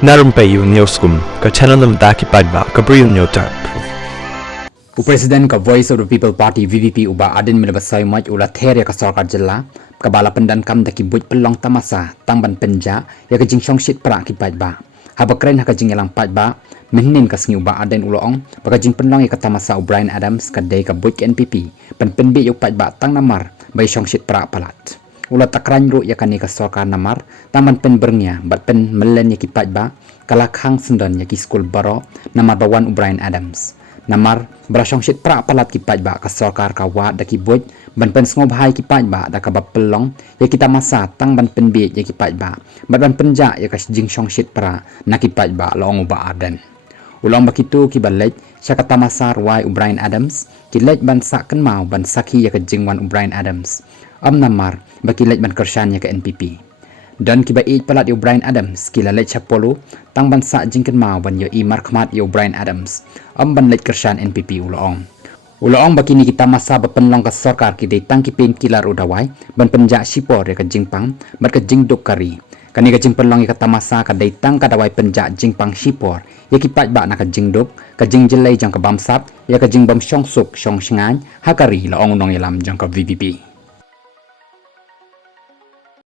Narumpayu Newskum, ka channel nam daki padba, ka briyo nyotar. Presiden ka Voice of the People Party VVP uba adin milabasay maj ula theria ka sarkar jilla kabala pendan kam daki buj pelong tamasa tangban penja ya ka jing shit pra ki padba habakren ha ka jing elang padba minin ka sngi uba adin uloong baka jing penlong ya ka tamasa O'Brien Adams ka day ka buj NPP penbi yu padba tang namar bay shit pra palat ula takran ru ya kani ka sarkar namar taman pen berngya bat pen melen ya ki padba kalakhang sendan ya ki school baro namar bawan O'Brien Adams namar berasong shit pra palat ki pajba ka sarkar ka wa da ki boj ban pen sngob hai ki pajba da ka bapelong ya kita masa tang ban pen be ya ki pajba ban penja ya ka jing shong shit pra na ki pajba long uba aden ulang bakitu ki balej syaka tamasar wai O'Brien Adams ki lej ban sa ken mau ban sakhi ya ka jing wan O'Brien Adams namar baki lej ban kershan ya ka NPP dan kiba i palat O'Brien Adams kila lej chapolo tang ban sa jingken mau ban yo i markmat O'Brien Adams ban lej kershan NPP uloong baki ni kita masa bapenlong ka sarkar ki dei tang ki pen kilar udawai ban penja sipor ya ka jingpang bat ka jingdok kari kani ka jing penlong ka tamasa ka dei tang ka dawai penja jingpang sipor ya ki pat ba na ka jingdok ka jingjelai jang ka bamsap ya ka jingbam shong suk shong shingan hakari laong nong yalam jang ka VVP